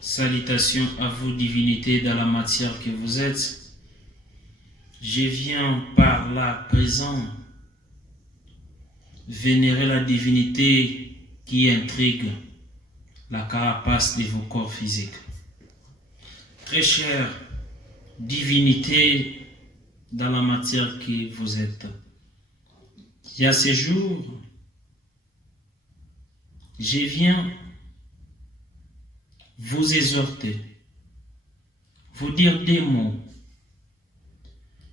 salutations à vous, divinité, dans la matière que vous êtes. Je viens par là présent vénérer la divinité qui intrigue la carapace de vos corps physiques. Très chère divinité dans la matière que vous êtes. Il y a ces jours, je viens vous exhorter, vous dire des mots,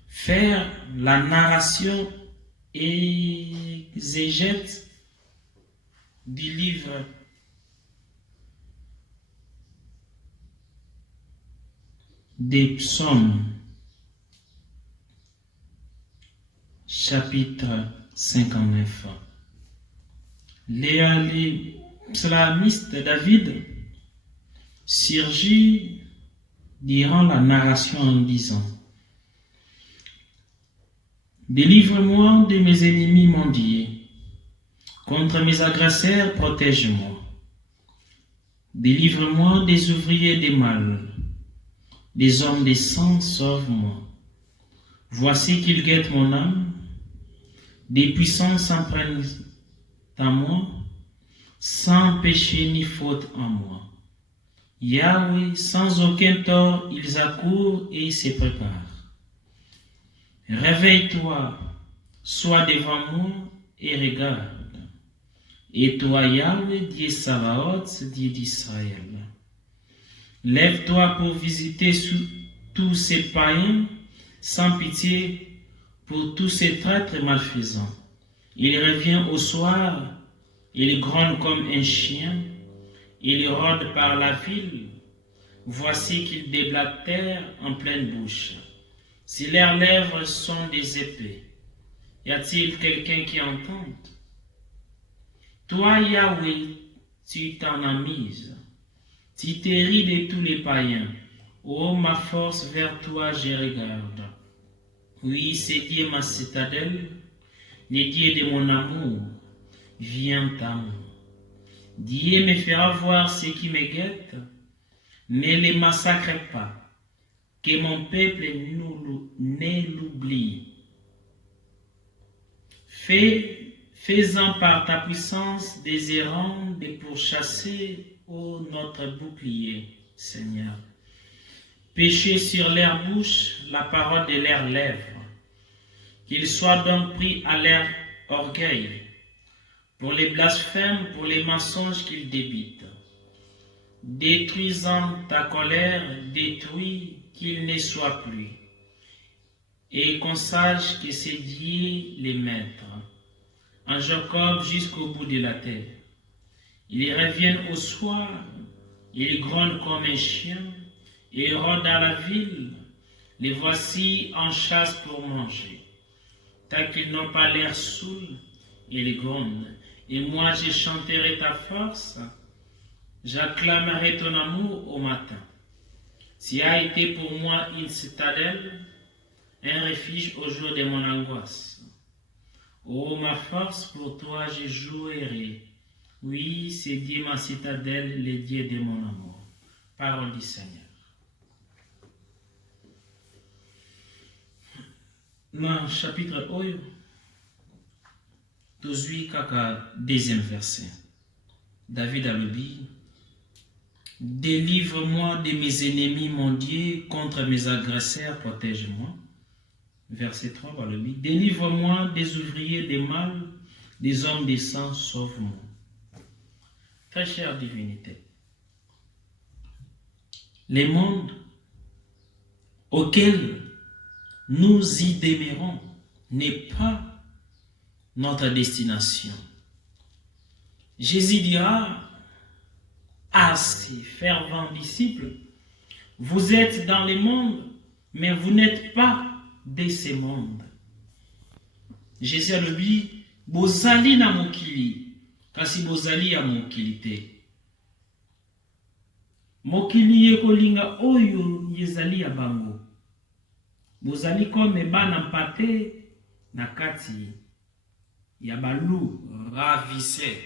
faire la narration exégète du livre des psaumes, chapitre 59. Le psalmiste David surgit durant la narration en disant: délivre-moi de mes ennemis mondiaux, contre mes agresseurs protège-moi. Délivre-moi des ouvriers des mal, des hommes des sangs sauve-moi. Voici qu'ils guettent mon âme, des puissants s'en prennent à moi, sans péché ni faute en moi. Yahweh, sans aucun tort, ils accourent et se préparent. Réveille-toi, sois devant moi et regarde. Et toi, Yahweh, Dieu Sabaoth, Dieu d'Israël. Lève-toi pour visiter tous ces païens, sans pitié pour tous ces traîtres malfaisants. Il revient au soir, il gronde comme un chien, il rôde par la ville. Voici qu'il déblatère en pleine bouche. Si leurs lèvres sont des épées, y a-t-il quelqu'un qui entende? Toi, Yahweh, tu t'en as mise. Tu t'es ri de tous les païens. Oh, ma force, vers toi je regarde. Oui, c'est Dieu ma citadelle, le Dieu de mon amour. Viens à moi. Dieu me fera voir ce qui me guette. Ne les massacre pas, que mon peuple ne l'oublie. Fais-en par ta puissance des errants de pourchasser, ô notre bouclier, Seigneur. Péchez sur leur bouche la parole de leurs lèvres, qu'ils soient donc pris à leur orgueil, pour les blasphèmes, pour les mensonges qu'ils débitent. Détruisant ta colère, détruis qu'il ne soit plus, et qu'on sache que c'est Dieu les maîtres, en Jacob jusqu'au bout de la terre. Ils reviennent au soir, ils grondent comme un chien, ils rôdent dans la ville, les voici en chasse pour manger. Tant qu'ils n'ont pas l'air saouls, ils grondent, et moi je chanterai ta force. J'acclamerai ton amour au matin. Tu as été pour moi une citadelle, un refuge au jour de mon angoisse. Ô ma force, pour toi je jouerai. Oui, c'est Dieu ma citadelle, le Dieu de mon amour. Parole du Seigneur. Dans le chapitre oyo, tozwi kaka deuxième verset. David alobi: délivre-moi de mes ennemis, mon Dieu, contre mes agresseurs, protège-moi. Verset 3, alobi: délivre-moi des ouvriers des mal, des hommes des sangs, sauve-moi. Très chère divinité, le monde auquel nous y demeurons n'est pas notre destination. Jésus dira à ses fervents disciples: vous êtes dans le monde, mais vous n'êtes pas de ce monde. Jésus a dit: bozali na mokili, kasi bozali ya mokili te. Mokili ekolinga oyo ezali ya bango. Bozali comme bana mpate na kati ya balu ravisseur.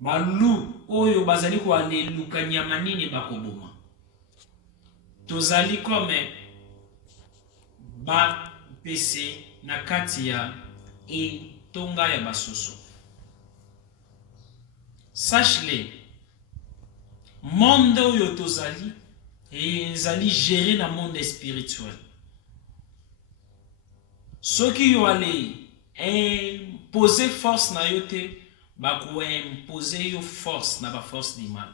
balu oyo bazali ko aleluka nyama nini bakoboma. Tozali comme ba pese na kati ya etonga ya basoso. Sache-le, monde oyo tozali ezali géré na monde spirituel. Soki yo ale imposer force na yo te, bako imposer yo force na ba force du mal.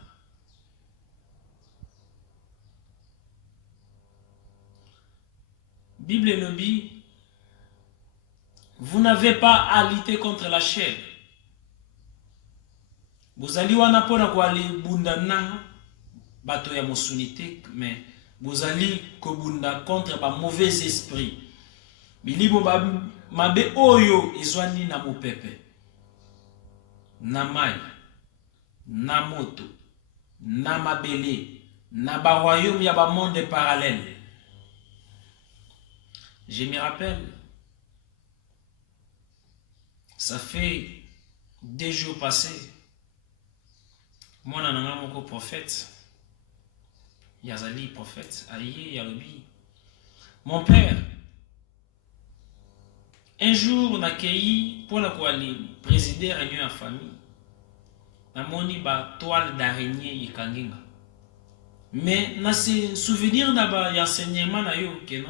Bible lobi, vous n'avez pas à lutter contre la chair. Bozali wana pona ko ale bunda na bato ya mosunite, mais bozali ko bunda contre ba mauvais esprit. Bilibo ba mabe oyo ezwani na mopepe, na mai, na moto, na mabele, na ba royaume ya ba monde parallèle. Je me rappelle, ça fait 2 jours passés, moi nananga moko prophète, yazali prophète, aïe yarobi, mon père, un jour nakei pour la koali présider réunion en famille, namoni ba toile d'araignée yikanginga, mais na se souvenir na ba enseignement na yo keno,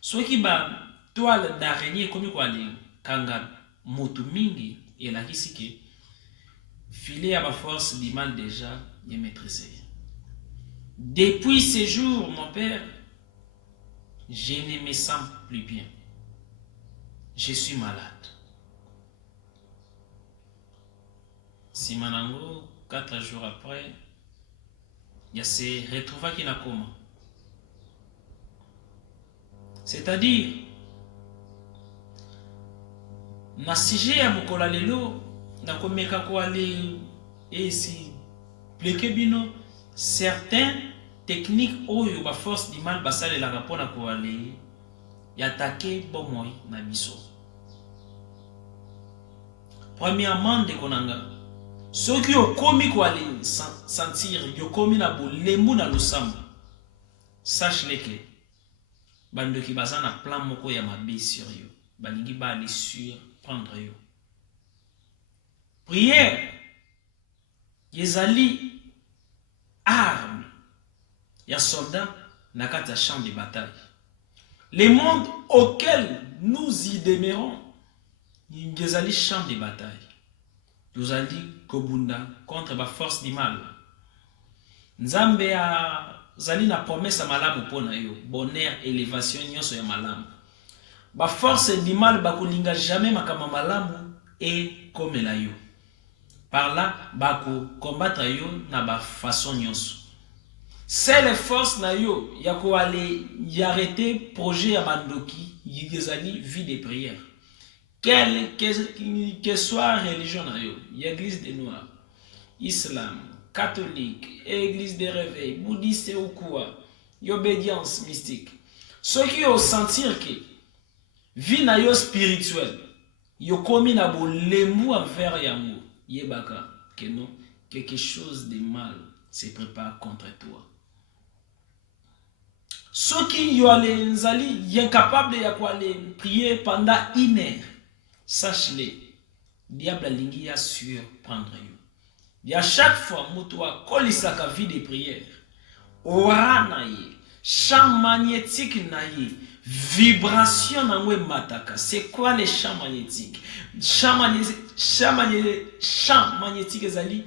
soki ba toile d'araignée komi koali kanga motu mingi et la risque filet à ma force du mal déjà est maîtrisé. Depuis ces jours, mon père, je ne me sens plus bien. Je suis malade. Simanango, 4 jours après, il se retrouva qui n'a coma. C'est-à-dire, na sujet ya mokola lelo, na komeka ko ale esi pleke bino certains techniques oyo ba force du mal basale la rapona ko ale yatake bomoi na biso. Premièrement de konanga, soki yo komi ko ale sentir yo komi na bolembu na lusamba, sache-le que bando ki bazana plan moko ya mabe sur yo, balingi ba ali sur prendre yo. Prière, yezali arme, ya soldat na kati ya champ de bataille. Le monde auquel nous y demeurons, yezali champ de bataille. Nous allons kobunda contre la force du mal. Nzambe a zali na promesse malamu pona yo, bonheur, élévation nyonso ya malamu. Ba force du mal bakolinga jamais makama malamu et comme la yo. Par là, bako combattre yo na ba façon nyonso. C'est les forces na yo ya ko aller y arrêter projet ya bandoki yezali vie de prière. Quelle que soit religion na yo, église des noirs, islam, catholique, église des réveils, bouddhiste ou quoi, obédience mystique. Ceux qui ont sentir que vie na yo spirituelle, yo komi na bo lemu envers yango, yebaka que non, quelque chose de mal se prépare contre toi. Ceux qui yo ale nzali incapable ya ko aller prier pendant 1 heure, sache-le, diable a lingi ya surprendre yo. Et à chaque fois, moutoua kolisaka vie de prière, ora na ye, champ magnétique na ye, vibration na we mataka. C'est quoi les champs magnétiques? Champ magnétique ezali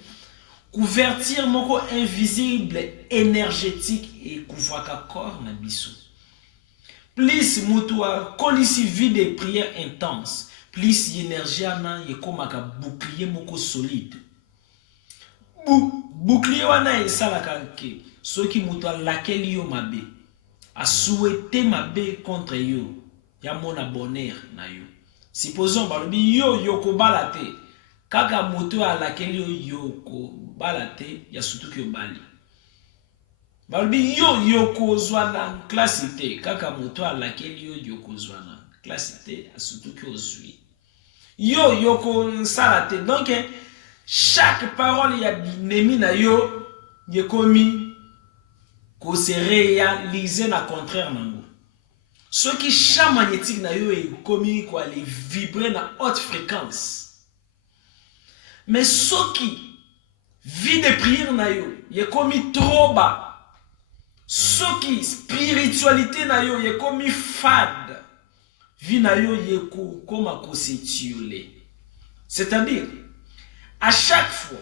couverture moko invisible, énergétique et kouvaka corps na biso. Plus moutoua kolisi vie de prière intense, plus énergie na ye komaka bouclier moko solide. Bouclier wana esalaka ke soki moto alakeli yo mabe, a souhaité mabe contre yo, ya mona bonheur na yo. Supposons balobi yo yoko balate, kaka moto alakeli yo yoko balate, ya surtout que bali. Balobi yo yoko zwana klasite, kaka moto alakeli yo yoko zwana klasite, ya surtout que ozui. Yo yoko salate, donc chaque parole ya binemi na yo yekomi ko se réaliser na contraire nango. Ce qui champ magnétique na yo yekomi ko aller vibrer na haute fréquence. Mais ce qui vie de prière na yo yekomi trop bas. Ce qui spiritualité na yo yekomi fade. Vie na yo yeko koma ko se tiole. C'est-à-dire à chaque fois,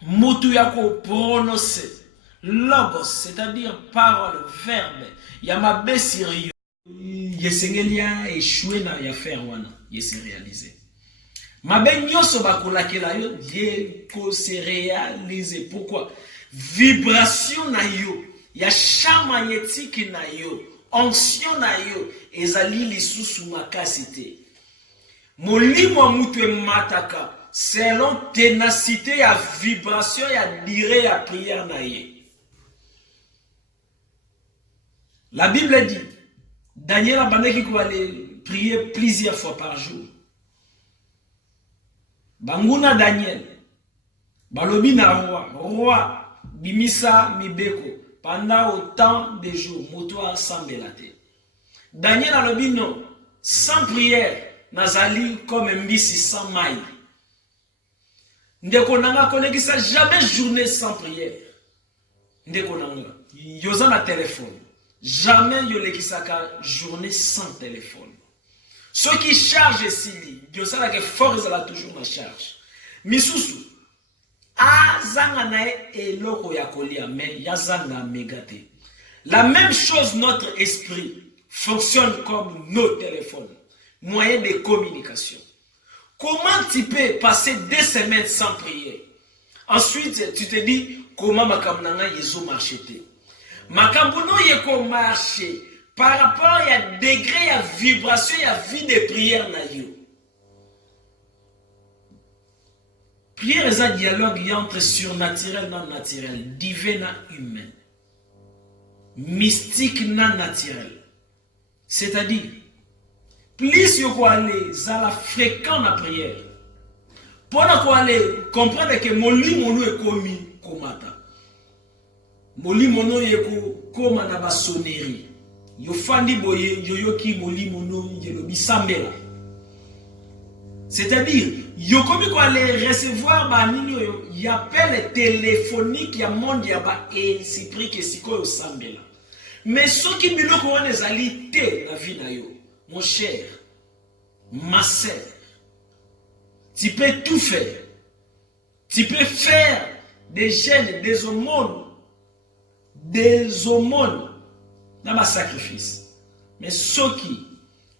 motu yako prononcer logos, c'est-à-dire parole, verbe, yamabe sérieux, yesengelia échoué na ya faire wana, yese réalisé. Mabe nyoso bakolakela yo, yeko se réaliser. Pourquoi? Vibration na yo, ya champ magnétique na yo, onction na yo, ezali lisusu makasite. Molimo mutu mataka. Selon ténacité, ya vibration, ya durée, ya prière naïe. La Bible dit, Daniel a bandé qui aller prier plusieurs fois par jour. Banguna Daniel, balobi na roi, bimisa mibeko, pendant autant de jours, moto a sambelate. Daniel a lobi non, sans prière, nazali comme un mbisi sans maille. Ndeko nanga konekisa jamais journée sans prière. Ndeko nanga yoza na téléphone. Jamais yolekisaka journée sans téléphone. Ceux qui chargent sili, yoza la que force la toujours ma charge. Misusu azanga nae eloko ya kolia mais yazanga megate. La même chose notre esprit fonctionne comme nos téléphones, moyen de communication. Comment tu peux passer 2 semaines sans prier? Ensuite, tu te dis, comment makamnanga yezo marchete? Makambuno yeko marché par rapport à degré, à vibration, à vie de prière na yo. Prière est un dialogue entre surnaturel et naturel, divin et humain, mystique et naturel. C'est-à-dire, plus vous allez à la fréquence de la prière, pour que aller comprendre que mon lit mon est commis comme ça. Mon lit mon est comme na ba sonnerie. Yo fandi boye yo yoki mon lit mon yelo bisambela. C'est-à-dire, yo comme quoi aller recevoir ba nini yo y appel téléphonique ya monde ya ba esprit que siko yo sambela. Mais ce qui biloko wana ezali te na vie na yo. Mon cher, ma sœur, tu peux tout faire. Tu peux faire des gènes, des aumônes dans ma sacrifice. Mais ce qui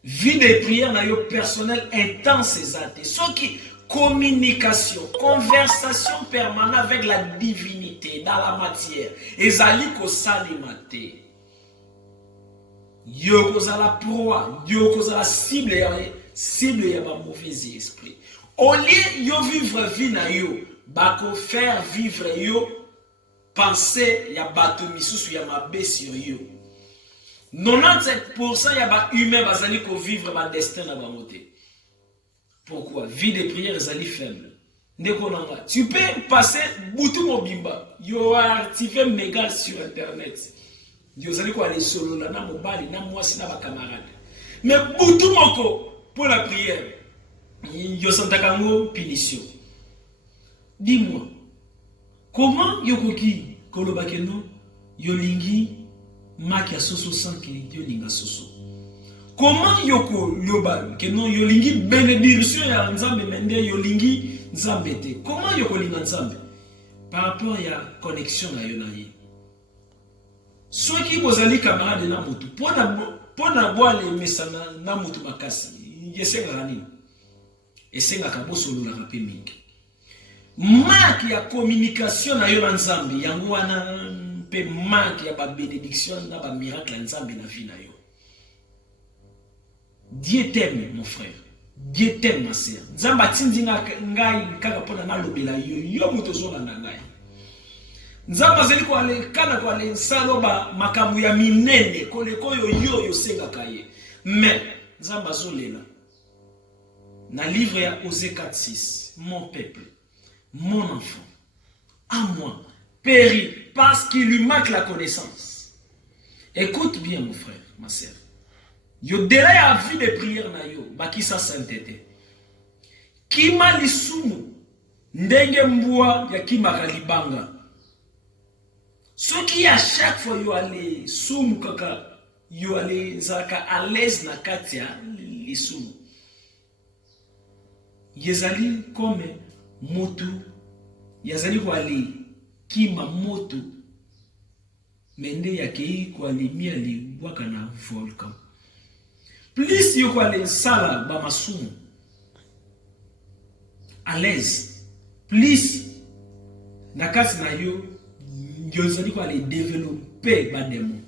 vit des prières dans yo personnel intense et ce qui communication, conversation permanente avec la divinité dans la matière. Ezali ko salimate. Yo koza la proie, yo koza la cible ya ba mauvais esprit. Au lieu yo vivre vie na yo, bako faire vivre yo penser ya bato misusu ya mabe sur yo. 97% ya ba humain bazali ko vivre ba destin na bango te. Pourquoi? Vie de prière ezali faible. Ndeko nanga, tu peux passer boutou mobimba, yo activer méga sur internet. Vous allez aller solo là, na mobali, na mwasi, na ba camarade. Mais boutou moko pour la prière, yo santakango punition. Dis-moi, comment yokoki kolobakeno yolingi makia soso sanki yolinga soso? Comment yoko yoba keno yolingi bénédiction ya nzambe mende yolingi nzambe te? Comment yoko linga nzambe? Par rapport à connexion na yo na ye. Ceux qui bozali camarade na mutu pona boile mesana na mutu makasi yesenga rani esenga kabosolo la rape mingi marque ya communication na yo na nzambe yango wana pe marque ya ba bénédiction na ba miracle ya nzambe na vie na yo. Dieu t'aime mon frère, Dieu t'aime ma sœur. Nzamba tindinga ngai kaka pona na lobela yo mutu zola na ngai. Nzamba zeli kwa le kana kwa le saloba makamu ya minene koleko yo senga kaye. Mais nzamba zolela na livre ya Osée 4:6, mon peuple mon enfant, à moi, périt parce qu'il lui manque la connaissance. Écoute bien, mon frère, ma sœur. Yo dela ya vie de prière na yo, bakisa sainteté. Kima lisumu, ndenge mbua ya kima kalibanga. Soki à chaque fois yo ale sumu kaka, yo ale zaka à l'aise na katia lisumu. Yezali comme motu, yazali kwa ali kima motu, mende yake kwa ali miali waka na volcan. Plus yo kwa ali sala ba masumu, à l'aise, plus na kati na yo, yazali kwa ali développer ba démon.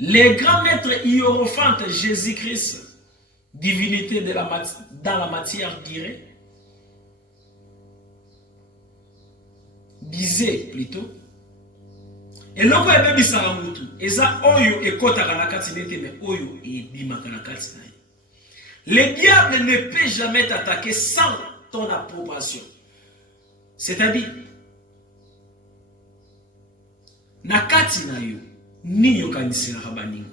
Les grands maîtres hiérophantes Jésus-Christ, divinité de dans la matière dirait, disait plutôt, et l'on a bien saramutu, et ça oyo et kota kanakati nete mais oyo et bima kanakati nae. Le diable ne peut jamais t'attaquer sans ton approbation. C'est-à-dire, nakati na yo ni yo kanisela kabaninga.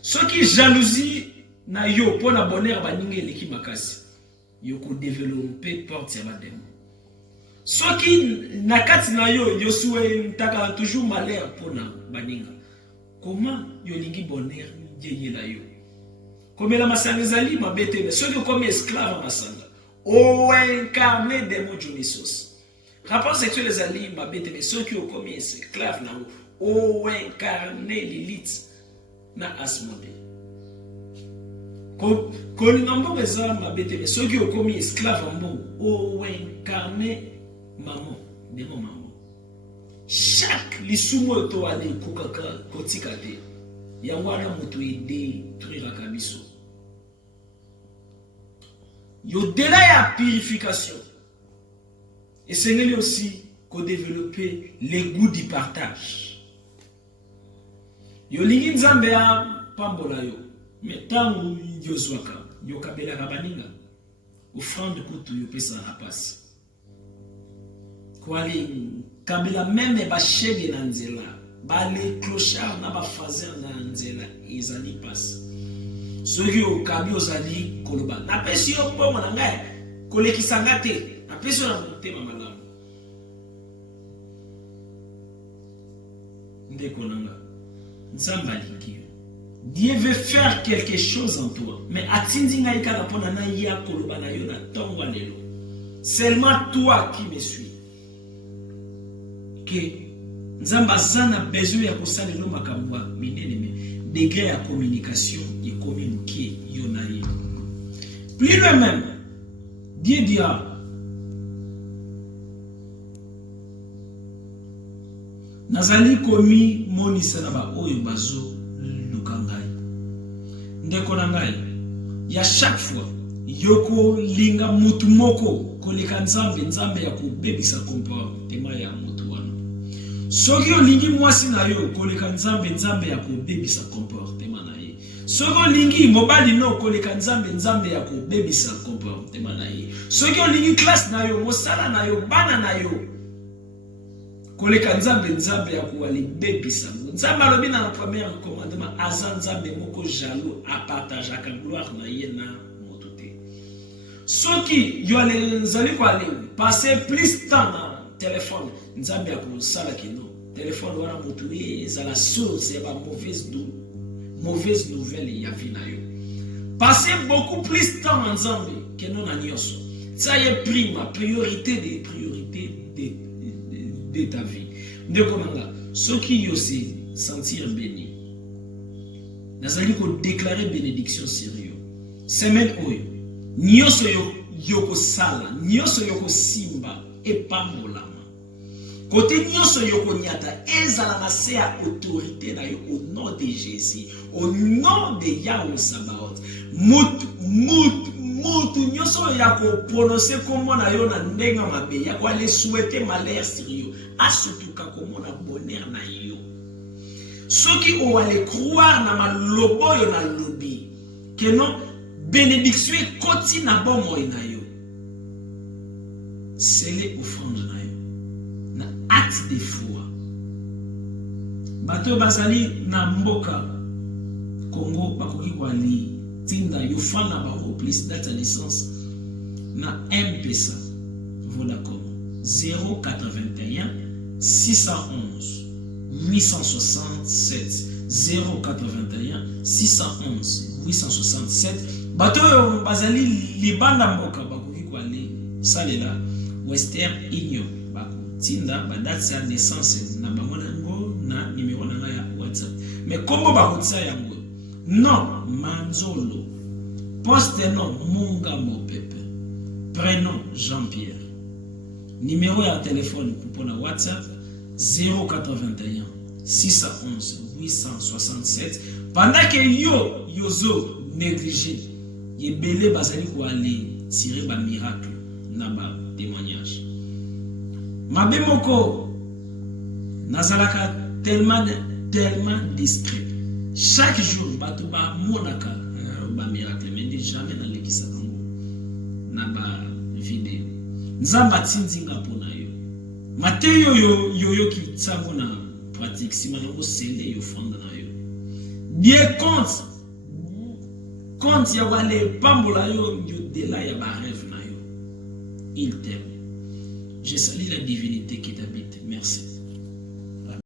Ce qui jalousie na yo pour la bonheur baninga eleki makasi, yo ko développer porte ya bademo. Ce qui nakati na yo yo soué ntaka toujours malheur pour na baninga. Comment yo lingi bonheur yeye la yo? Comme la masanga zali mabete, ceux qui comme esclaves masanga, o incarné démon Dionysos. Rapport sexuel les alliés mabete, mais ceux qui ont commis esclaves na o incarné Lilith na Asmodée. Quand nous avons mabete, mais ceux qui ont commis esclaves o incarné maman, démon maman. Chaque lisumo to ale kokaka kotikate. Yangwana mutu ide truira kabiso. Yo dela ya purification. Et c'est aussi qu'on développe les goûts du partage. Yo lingi nzambe ya pambola yo. Mais tangu yo zwaka, yo kabela kabaninga. Offrande kutu yo pesa rapasi. Kwa li kabela meme ba shege na nzela. Ba le clochard na ba fazer na nzela ezali passe. Soki o kabi ozali koloba. Na pesi yo mbongo na ngai kolekisanga te. Na pesi yo na motema malamu. Ndeko nanga. Nzamba lingi. Dieu veut faire quelque chose en toi. Mais atindi ngai kala pona na ya koloba na yo na tongo lelo. Seulement toi qui me suis. Que Nzamba zana besoin ya kosala no makambo minene me degré ya communication et communiquer yonayi. Plus loin même, Dieu dira nazali komi monisa na ba oyo bazo lukangai. Ndeko na ngai ya chaque fois yoko linga mutu moko koleka nzambe ya kobebisa comportement ya mutu wana. Soki olingi mwasi na yo koleka nzambe ya kobebisa comportement na ye. Soki olingi mobali no koleka nzambe ya kobebisa comportement na ye. Soki olingi classe na yo, mosala na yo, bana na yo koleka nzambe ya kobebisa. Nzambe alobi na premier commandement aza nzambe moko jaloux a partager ka gloire na ye na moto te. Soki yo zali ko ale passer plus temps na téléphone nzambe ya kosala kino téléphone wana moto eza la source ya ba mauvaise nouvelle ya vie na yo. Passer beaucoup plus temps en nzambe que non na nyonso. Ça y est priorité de ta vie. Ndeko nanga soki yo se sentir béni. Nazali ko déclarer bénédiction sur yo. Semaine oyo nyonso yo ko sala, nyonso yo ko simba epambolama. Côté nyonso yo ko nyata ezala na se ya autorité na yo au nom de Jésus, au nom de Yahweh Sabaoth. Mutu nyonso ya ko prononcer comme na yo na ndenga mabe ya ko aller souhaiter malheur sur yo, asutuka comme na bonheur na yo. Soki o aller croire na malobo yo na lobi que non bénédiction koti na bomo na yo. scellé offrande na yo na acte de foi. Bato bazali na mboka Congo bakoki kwali tinda yo fana ba plus date de naissance na M-Pesa Vodacom 081 611 867 081 611 867. Bato bazali libanda mboka bakoki kwali salela Western Union bako tinda ba date ya naissance na bango nango na numéro na ya WhatsApp. Mais comment bakotisa yango? Non, Manzolo. Poste nom Munga Mopepe. Prénom Jean-Pierre. Numéro de téléphone pour la WhatsApp 081 611 867. Pendant que yozo négligé, y belé bazali ko aller tirer ba miracle na ba témoignage. Mabe moko nazalaka tellement discret. Chaque jour bato ba monaka ba miracle mais jamais na lekisa kango na ba vidéo. Nzamba tindinga pona yo. Mateyo yo ki tsango na pratique sima na sele yo fonda na yo. Bien compte ya wale pambola yo de là ya ba rêve na yo. Il t'aime. Je salue la divinité qui t'habite. Merci.